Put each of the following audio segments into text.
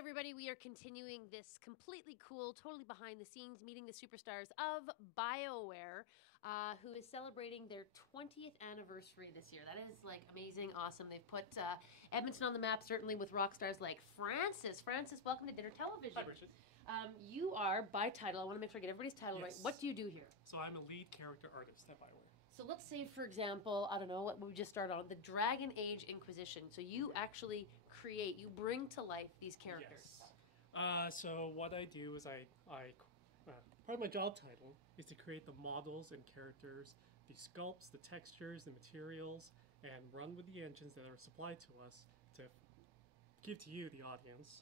everybody, we are continuing this completely cool, totally behind the scenes, meeting the superstars of Bioware, who is celebrating their 20th anniversary this year. That is like amazing, awesome. They've put Edmonton on the map, certainly with rock stars like Francis. Francis, welcome to Dinner Television. Hi, Bridget. You are, by title, I want to make sure I get everybody's title right. What do you do here? So I'm a lead character artist at Bioware. So let's say, for example, I don't know, what we just started on, the Dragon Age Inquisition. So you actually create, you bring to life these characters. Yes. So what I do is part of my job title is to create the models and characters, the sculpts, the textures, the materials, and run with the engines that are supplied to us to give to you, the audience,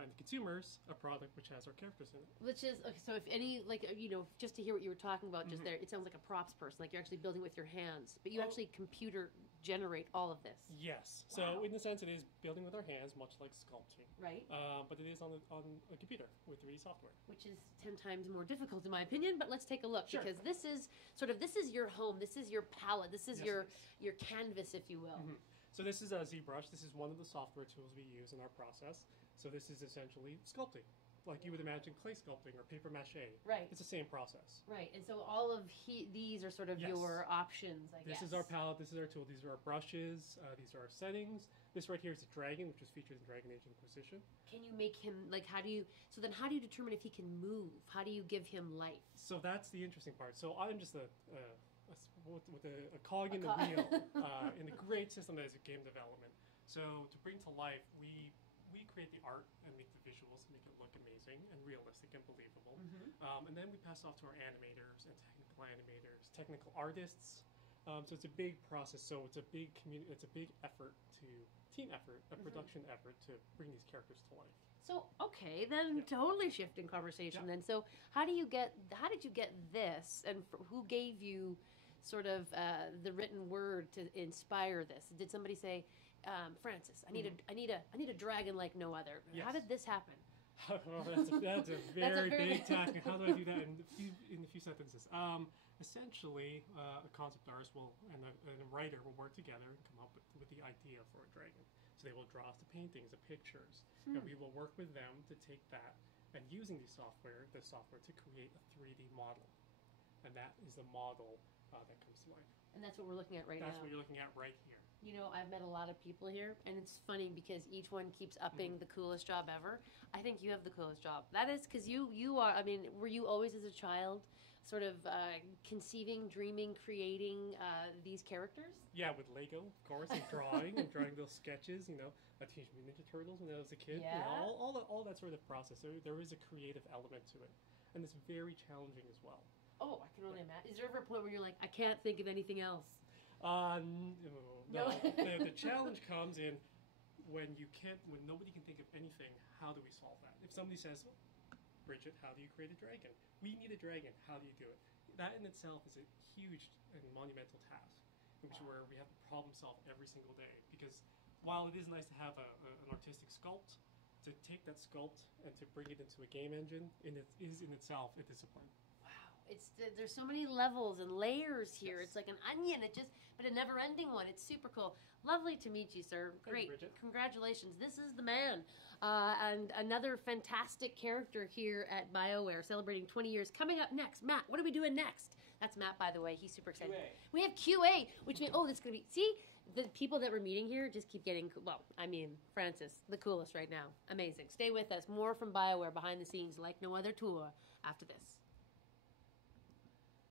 and the consumers, a product which has our characters in it. Which is, okay, so if any, like, you know, just to hear what you were talking about just there, it sounds like a props person, like you're actually building with your hands, but you actually computer generate all of this. Yes. Wow. So in a sense, it is building with our hands, much like sculpting. Right. But it is on a computer with 3D software. Which is 10 times more difficult in my opinion, but let's take a look. Sure. Because this is your home, this is your palette, this is your canvas, if you will. So this is a ZBrush. This is one of the software tools we use in our process. So this is essentially sculpting, like you would imagine clay sculpting or paper mache. Right. It's the same process. Right, and so all of these are sort of your options, I guess. This is our palette. This is our tool. These are our brushes. These are our settings. This right here is a dragon, which was featured in Dragon Age Inquisition. Can you make him, like, how do you determine if he can move? How do you give him life? So that's the interesting part. So I'm just a cog in the wheel in the great system that is game development. So to bring to life, we create the art and make the visuals and make it look amazing and realistic and believable. And then we pass off to our animators and technical animators, technical artists. So it's a big process. So it's a big community. It's a big effort, team effort, a production effort to bring these characters to life. So okay, then totally shifting conversation. Then, so how did you get this, and who gave you sort of the written word to inspire this? Did somebody say, Francis, I need a dragon like no other? Yes. How did this happen? Oh, that's a very big task. How do I do that in a few sentences? Essentially, a concept artist and a writer will work together and come up with the idea for a dragon. So they will draw us the paintings, the pictures, and we will work with them to take that and using the software to create a 3D model. And that is the model that comes to life. And that's what we're looking at right now. That's what you're looking at right here. You know, I've met a lot of people here, and it's funny because each one keeps upping the coolest job ever. I think you have the coolest job. That is because you are, I mean, were you always as a child sort of conceiving, dreaming, creating these characters? Yeah, with Lego, of course, and drawing those sketches, you know, Teenage Mutant Ninja Turtles when I was a kid. Yeah. You know, all that sort of process. There is a creative element to it, and it's very challenging as well. Oh, I can only imagine. Is there ever a point where you're like, I can't think of anything else? No. The challenge comes in when nobody can think of anything. How do we solve that? If somebody says, Bridget, how do you create a dragon? We need a dragon. How do you do it? That in itself is a huge and monumental task, where we have to problem solve every single day. Because while it is nice to have an artistic sculpt, to take that sculpt and to bring it into a game engine is in itself a discipline. There's so many levels and layers here. It's like an onion. But a never-ending one. It's super cool. Lovely to meet you, sir. Great. Thank you, Bridget. Congratulations. This is the man. And another fantastic character here at BioWare, celebrating 20 years. Coming up next, Matt. What are we doing next? That's Matt, by the way. He's super excited. QA. We have QA, which means, oh, this is going to be, see? The people that we're meeting here just keep getting, well, I mean, Francis, the coolest right now. Amazing. Stay with us. More from BioWare behind the scenes like no other tour after this.